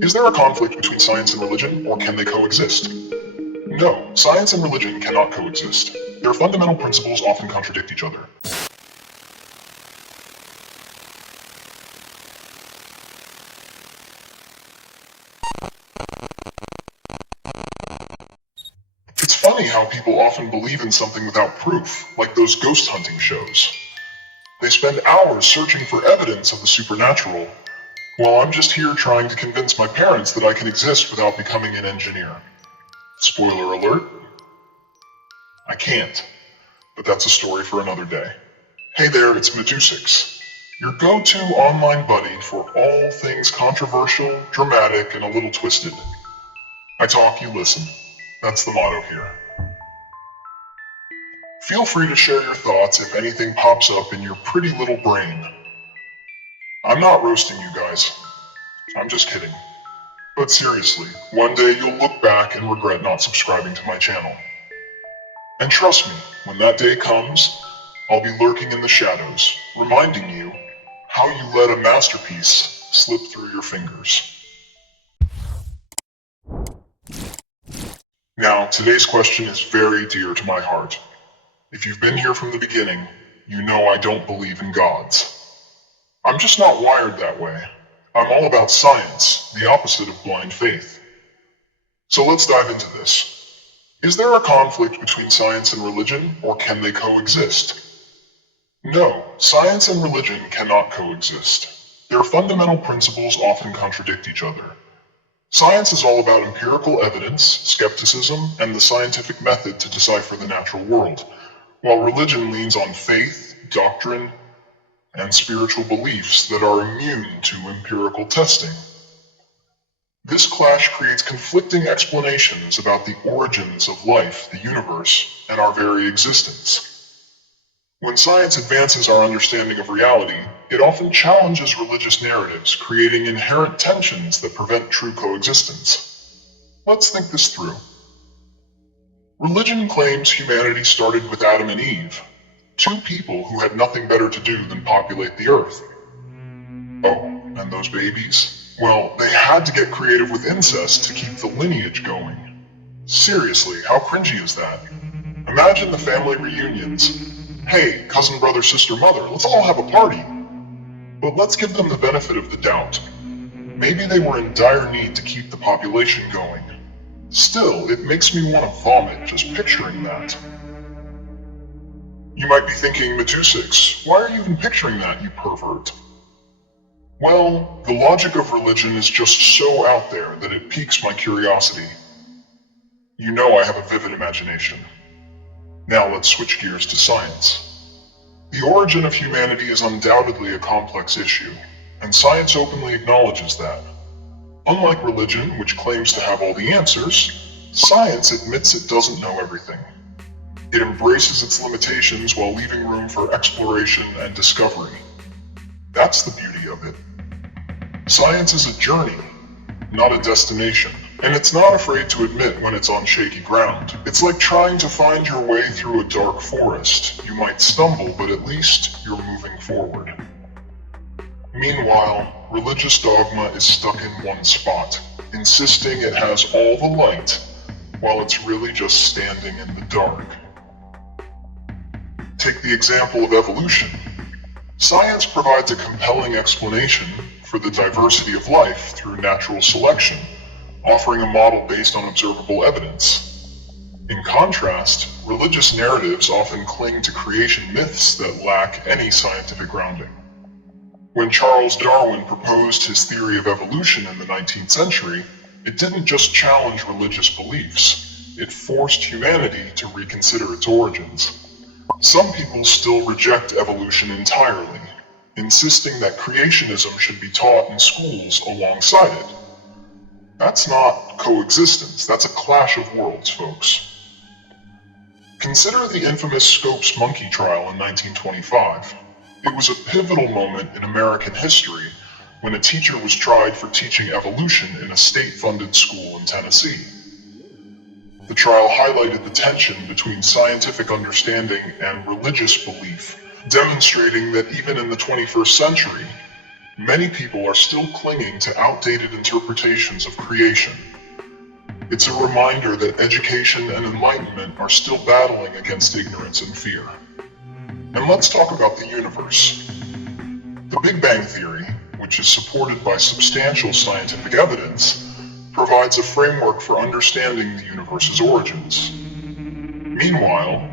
Is there a conflict between science and religion, or can they coexist? No, science and religion cannot coexist. Their fundamental principles often contradict each other. It's funny how people often believe in something without proof, like those ghost hunting shows. They spend hours searching for evidence of the supernatural, while I'm just here trying to convince my parents that I can exist without becoming an engineer. Spoiler alert, I can't. But that's a story for another day. Hey there, it's Medusix, your go-to online buddy for all things controversial, dramatic, and a little twisted. I talk, you listen. That's the motto here. Feel free to share your thoughts if anything pops up in your pretty little brain. I'm not roasting you guys. I'm just kidding. But seriously, one day you'll look back and regret not subscribing to my channel. And trust me, when that day comes, I'll be lurking in the shadows, reminding you how you let a masterpiece slip through your fingers. Now, today's question is very dear to my heart. If you've been here from the beginning, you know I don't believe in gods. I'm just not wired that way. I'm all about science, the opposite of blind faith. So let's dive into this. Is there a conflict between science and religion, or can they coexist? No, science and religion cannot coexist. Their fundamental principles often contradict each other. Science is all about empirical evidence, skepticism, and the scientific method to decipher the natural world, while religion leans on faith, doctrine, and spiritual beliefs that are immune to empirical testing. This clash creates conflicting explanations about the origins of life, the universe, and our very existence. When science advances our understanding of reality, it often challenges religious narratives, creating inherent tensions that prevent true coexistence. Let's think this through. Religion claims humanity started with Adam and Eve, two people who had nothing better to do than populate the earth. Oh, and those babies? Well, they had to get creative with incest to keep the lineage going. Seriously, how cringy is that? Imagine the family reunions. Hey, cousin, brother, sister, mother, let's all have a party. But let's give them the benefit of the doubt. Maybe they were in dire need to keep the population going. Still, it makes me want to vomit just picturing that. You might be thinking, Medusix, why are you even picturing that, you pervert? Well, the logic of religion is just so out there that it piques my curiosity. You know I have a vivid imagination. Now let's switch gears to science. The origin of humanity is undoubtedly a complex issue, and science openly acknowledges that. Unlike religion, which claims to have all the answers, science admits it doesn't know everything. It embraces its limitations while leaving room for exploration and discovery. That's the beauty of it. Science is a journey, not a destination, and it's not afraid to admit when it's on shaky ground. It's like trying to find your way through a dark forest. You might stumble, but at least you're moving forward. Meanwhile, religious dogma is stuck in one spot, insisting it has all the light, while it's really just standing in the dark. Take the example of evolution. Science provides a compelling explanation for the diversity of life through natural selection, offering a model based on observable evidence. In contrast, religious narratives often cling to creation myths that lack any scientific grounding. When Charles Darwin proposed his theory of evolution in the 19th century, it didn't just challenge religious beliefs, it forced humanity to reconsider its origins. Some people still reject evolution entirely, insisting that creationism should be taught in schools alongside it. That's not coexistence, that's a clash of worlds, folks. Consider the infamous Scopes monkey trial in 1925. It was a pivotal moment in American history when a teacher was tried for teaching evolution in a state-funded school in Tennessee. The trial highlighted the tension between scientific understanding and religious belief, demonstrating that even in the 21st century, many people are still clinging to outdated interpretations of creation. It's a reminder that education and enlightenment are still battling against ignorance and fear. And let's talk about the universe. The Big Bang Theory, which is supported by substantial scientific evidence, provides a framework for understanding the universe's origins. Meanwhile,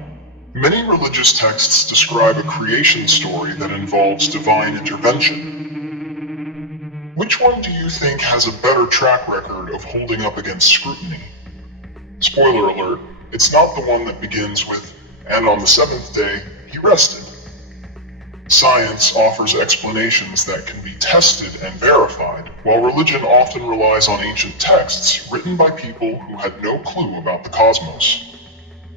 many religious texts describe a creation story that involves divine intervention. Which one do you think has a better track record of holding up against scrutiny? Spoiler alert, it's not the one that begins with, "And on the seventh day, he rested." Science offers explanations that can be tested and verified, while religion often relies on ancient texts written by people who had no clue about the cosmos.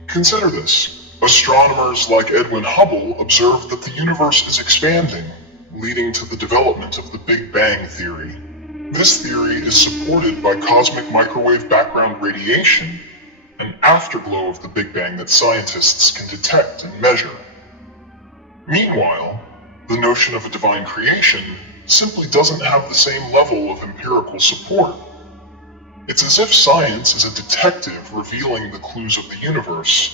Consider this. Astronomers like Edwin Hubble observed that the universe is expanding, leading to the development of the Big Bang Theory. This theory is supported by cosmic microwave background radiation, an afterglow of the Big Bang that scientists can detect and measure. Meanwhile, the notion of a divine creation simply doesn't have the same level of empirical support. It's as if science is a detective revealing the clues of the universe,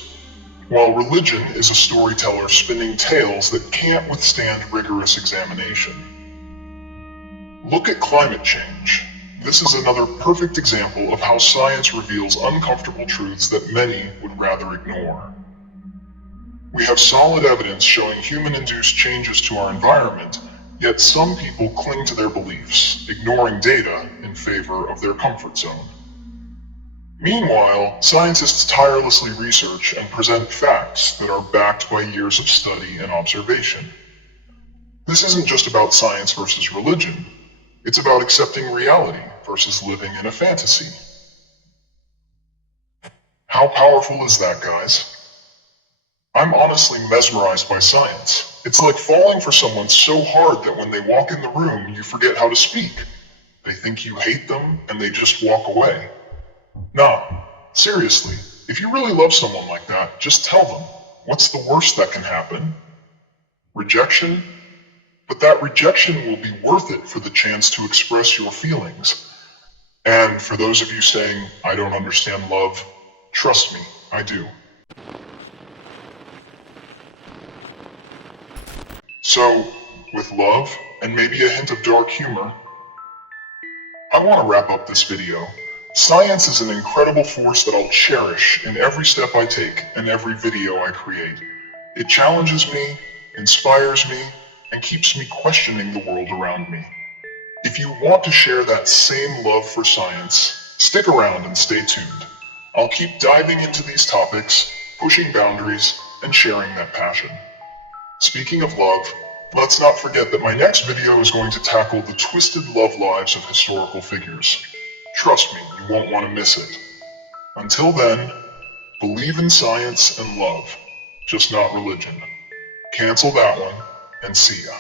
while religion is a storyteller spinning tales that can't withstand rigorous examination. Look at climate change. This is another perfect example of how science reveals uncomfortable truths that many would rather ignore. We have solid evidence showing human-induced changes to our environment, yet some people cling to their beliefs, ignoring data in favor of their comfort zone. Meanwhile, scientists tirelessly research and present facts that are backed by years of study and observation. This isn't just about science versus religion. It's about accepting reality versus living in a fantasy. How powerful is that, guys? I'm honestly mesmerized by science. It's like falling for someone so hard that when they walk in the room, you forget how to speak. They think you hate them, and they just walk away. Nah, seriously, if you really love someone like that, just tell them. What's the worst that can happen? Rejection? But that rejection will be worth it for the chance to express your feelings. And for those of you saying, "I don't understand love," trust me, I do. So, with love, and maybe a hint of dark humor, I want to wrap up this video. Science is an incredible force that I'll cherish in every step I take and every video I create. It challenges me, inspires me, and keeps me questioning the world around me. If you want to share that same love for science, stick around and stay tuned. I'll keep diving into these topics, pushing boundaries, and sharing that passion. Speaking of love, let's not forget that my next video is going to tackle the twisted love lives of historical figures. Trust me, you won't want to miss it. Until then, believe in science and love, just not religion. Cancel that one, and see ya.